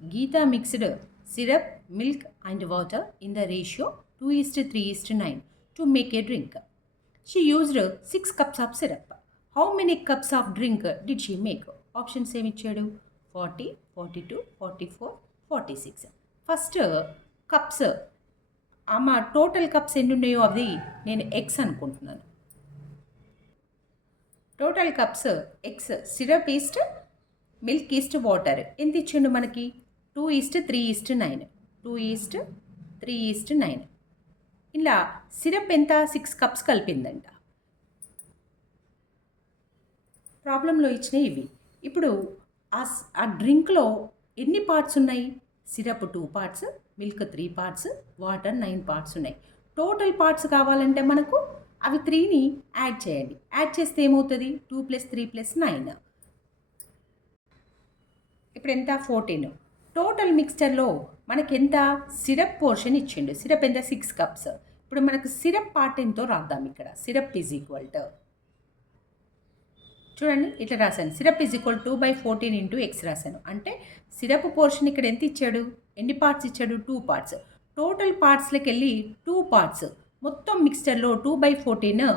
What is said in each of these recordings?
Geeta mixed syrup, milk and water in the ratio 2:3:9 to make a drink. She used 6 cups of syrup. How many cups of drink did she make? Options ఏమి ఇచ్చాడు? 40, 42, 44, 46. First cups అమ్మ total cups ఎన్ని ఉన్నాయో అవి నేను X అనుకుంటున్నాను. Total cups X, syrup east milk east water ఎంత ఇచ్చిండు మనకి? 2:3:9. 2:3:9. ఇలా సిరప్ ఎంత? 6 కప్స్ కలిపిందంట. ప్రాబ్లంలో ఇచ్చినవి ఇవి. ఇప్పుడు ఆ డ్రింక్లో ఎన్ని పార్ట్స్ ఉన్నాయి? Syrup 2 parts, milk 3 parts, water 9 parts ఉన్నాయి. టోటల్ పార్ట్స్ కావాలంటే మనకు అవి 3ని యాడ్ చేయండి. యాడ్ చేస్తే ఏమవుతుంది? 2 + 3 + 9. ఇప్పుడు ఎంత? 14. టోటల్ మిక్స్చర్లో మనకి ఎంత సిరప్ పోర్షన్ ఇచ్చిండు? సిరప్ ఎంత? 6 కప్స్. ఇప్పుడు మనకు సిరప్ పార్ట్ ఎంతో రాద్దాం. ఇక్కడ సిరప్ ఈజ్ ఈక్వల్ టు, చూడండి ఇట్లా రాశాను, సిరప్ ఈజ్ ఈక్వల్ 2/14 × x రాశాను. అంటే సిరప్ పోర్షన్ ఇక్కడ ఎంత ఇచ్చాడు? ఎన్ని పార్ట్స్ ఇచ్చాడు? 2 పార్ట్స్. టోటల్ పార్ట్స్లోకి వెళ్ళి 2 పార్ట్స్, మొత్తం మిక్స్చర్లో 2/14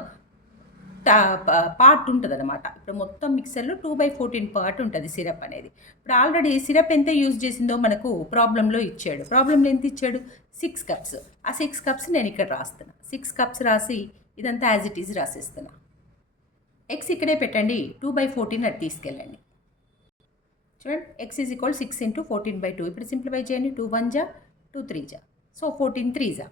పార్ట్ ఉంటుంది అనమాట. ఇప్పుడు మొత్తం మిక్సర్లో 2/14 పార్ట్ ఉంటుంది సిరప్ అనేది. ఇప్పుడు ఆల్రెడీ సిరప్ ఎంత యూజ్ చేసిందో మనకు ప్రాబ్లంలో ఇచ్చాడు. ప్రాబ్లంలో ఎంత ఇచ్చాడు? 6 కప్స్. ఆ 6 కప్స్ నేను ఇక్కడ రాస్తున్నా. 6 కప్స్ రాసి ఇదంతా యాజ్ ఇట్ ఈజ్ రాసేస్తున్నా. ఎక్స్ ఇక్కడే పెట్టండి, 2/14 అది తీసుకెళ్ళండి. చూడండి, ఎక్స్ ఈజ్ ఈక్వల్ 6 × 14/2. ఇప్పుడు సింప్లిఫై చేయండి. 2 1 జా, 2 3 జా, సో 14 3 జా.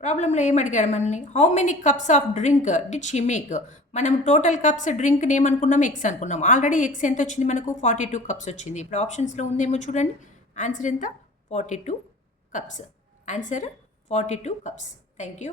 ప్రాబ్లంలో ఏం అడిగాడు మనల్ని? How many cups of drink did she make? మనం టోటల్ కప్స్ డ్రింక్ని ఏమనుకున్నాం? ఎక్స్ అనుకున్నాం. ఆల్రెడీ ఎక్స్ ఎంత వచ్చింది మనకు? 42 కప్స్ వచ్చింది. ఇప్పుడు ఆప్షన్స్లో ఉందేమో చూడండి. ఆన్సర్ ఎంత? 42 cups. Answer 42 cups. Thank you.